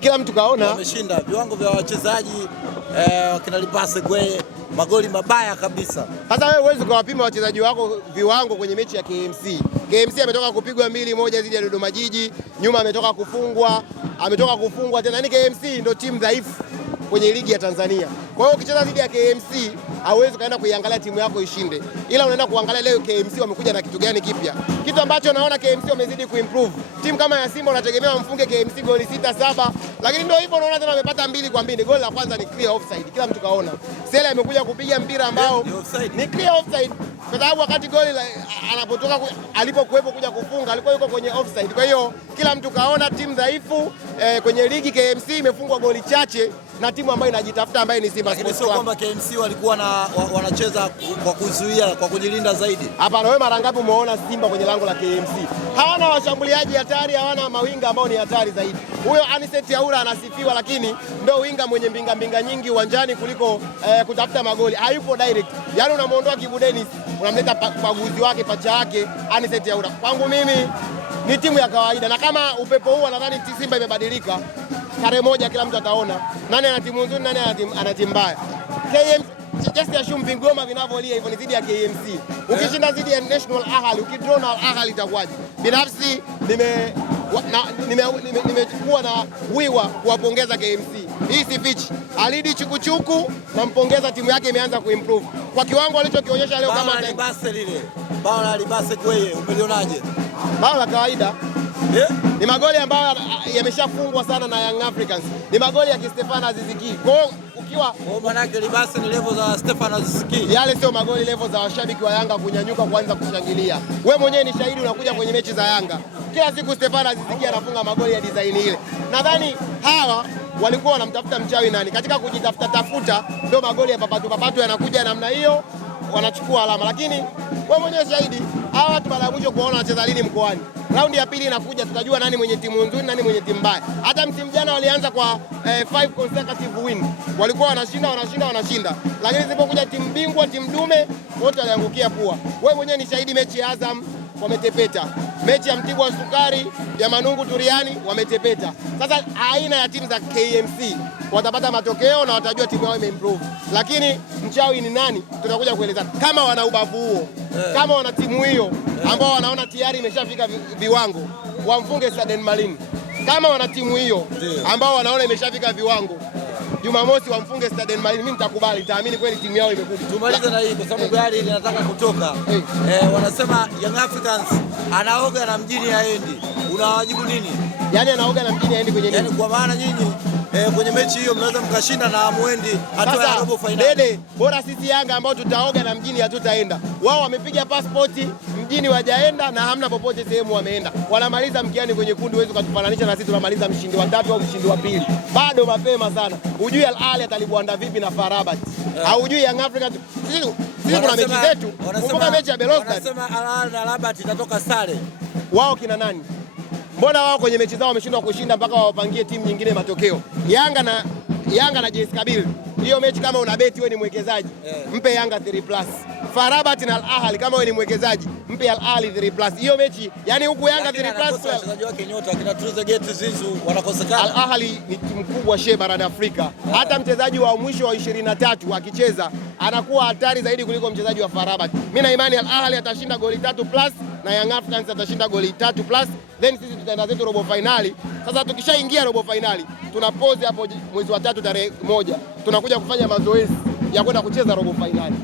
Kila mtu kaona wameshinda viwango vya wachezaji wakina Libase Gwe, magoli mabaya kabisa. Sasa wewe huwezi kuwapima wachezaji wako viwango kwenye mechi ya KMC. KMC ametoka kupigwa 2-1 dhidi ya Dodoma Jiji, nyuma ametoka kufungwa tena. Yaani KMC ndio timu dhaifu kwenye ligi ya Tanzania. Kwa hiyo ukicheza dhidi ya KMC hauwezi kaenda kuiangalia timu yako ishinde, ila unaenda kuangalia leo KMC wamekuja na kitu gani kipya, kitu ambacho naona KMC wamezidi kuimprove. Timu kama ya Simba unategemea wamfunge KMC goli 6-7, lakini ndio hivyo, unaona tena wamepata 2-2. Goli la kwanza ni clear offside, kila mtu kaona. Sele amekuja kupiga mpira ambao ni clear offside, kwa sababu wakati goli anapotoka alipokuwepo kuja kufunga alikuwa yuko kwenye offside. Kwa hiyo kila mtu kaona timu dhaifu kwenye ligi. KMC imefungwa goli chache na timu ambayo inajitafuta ambayo ni Simba Sports Club. Sio kwamba KMC walikuwa wanacheza kwa kuzuia, kwa kujilinda zaidi. Hapana, wewe mara ngapi umeona Simba kwenye lango la KMC? Hawana washambuliaji hatari, hawana mawinga ambao ni hatari zaidi. Huyo Anicet Yaura anasifiwa, lakini ndio winga mwenye mbinga nyingi uwanjani kuliko kutafuta magoli. Hayupo direct. Yaani unamuondoa Kibu Dennis, unamleta paguzi wake, pacha yake Anicet Yaura. Kwangu mimi ni timu ya kawaida, na kama upepo huu nadhani Simba imebadilika. Tarehe moja kila mtu ataona nani ana timu nzuri, nani ana timu mbaya. Just assume Vingoma vinavyolia hivyo ni dhidi ya KMC. Ukishinda dhidi ya National Ahali, ukidraw na Ahali itakuwaje? Binafsi nimechukua na wiwa kuwapongeza KMC. Hii si fichi. Alidi Chukuchuku nampongeza, timu yake imeanza kuimprove kwa kiwango alichokionyesha leo. Kama Libase lile bao la Libase Gwe umelionaje? Bao la kawaida. Ni magoli ambayo yameshafungwa sana na Young Africans. Ni magoli ya Stefano Aziz Ki. Kwa hiyo ukiwa manake Libase ni level za Stefano Aziz Ki. Yale sio magoli level za washabiki wa Yanga kunyanyuka kuanza kushangilia. Wewe mwenyewe ni shahidi, unakuja kwenye mechi za Yanga. Kila siku Stefano Aziz Ki anafunga magoli ya design ile. Nadhani hawa walikuwa wanamtafuta mchawi nani. Katika kujitafuta ndio magoli ya papatu yanakuja namna hiyo, wanachukua alama. Lakini wewe mwenyewe shahidi, hawa watu baada ya mwisho kuona wanacheza lini mkoani. Raundi ya pili inakuja, tutajua nani mwenye timu nzuri, nani mwenye timu mbaya. Hata msimu jana walianza kwa 5 consecutive win. Walikuwa wanashinda. Lakini zilipokuja timu bingwa, timu dume, wote waliangukia pua. Wewe mwenyewe ni shahidi, mechi ya Azam wametepeta. Mechi ya Mtibwa Sukari ya Manungu Turiani wametepeta. Sasa aina ya timu za KMC watapata matokeo na watajua timu yao imeimprove. Lakini mchawi ni nani? Tutakuja kueleza. Kama wana ubavu huo, kama wana timu hiyo ambao wanaona tayari imeshafika viwango, wamfunge Saden Malini. Kama wana timu hiyo ambao wanaona imeshafika viwango, Jumamosi wamfunge Saden Malini. Mimi nitakubali, nitaamini kweli timu yao imekuja. Tumalize na hii kwa sababu gari linataka kutoka. Wanasema Young Africans anaoga na mjini haendi. Unawajibu nini? Yaani anaoga na mjini haendi kwenye nini? Yaani kwa maana nyinyi kwenye mechi hiyo mnaweza mkashinda na muendi hatua ya robo finali. Dede, bora sisi Yanga ambao tutaoga na mjini hatutaenda. Wao wamepiga pasipoti mjini wajaenda na hamna popote sehemu wameenda. Wanamaliza mkiani kwenye kundi, huwezi kutufananisha na sisi tunamaliza mshindi wa 3 au mshindi wa 2. Bado mapema sana. Hujui Al Ahly atalibwanda vipi na FAR Rabat. Haujui Young Africa. Sisi kuna mechi zetu. Kumbuka mechi ya Belouizdad. Wanasema Al Ahly na Rabat itatoka sare. Wao kina nani? Mbona wao kwenye mechi zao wameshindwa kushinda mpaka wapangie timu nyingine matokeo? Yanga na JS Kabylie. Hiyo mechi kama una beti wewe ni mwekezaji, mpe Yanga 3+. FAR Rabat na Al Ahly kama wewe ni mwekezaji, mpe Al Ahly 3+. Hiyo mechi yani huku Yanga 3+. Wachezaji wake nyota kina Trezeguet, Zizu wanakosekana. Al Ahly ni timu kubwa barani Afrika. Hata mchezaji wa mwisho wa 23 akicheza anakuwa hatari zaidi kuliko mchezaji wa FAR Rabat. Mimi na imani Al Ahly atashinda goli 3+ na Young Africans atashinda goli 3+, then sisi tutaenda zetu robo finali. Sasa tukishaingia robo finali, tuna pause hapo mwezi wa 3 tarehe 1, tunakuja kufanya mazoezi ya kwenda kucheza robo finali.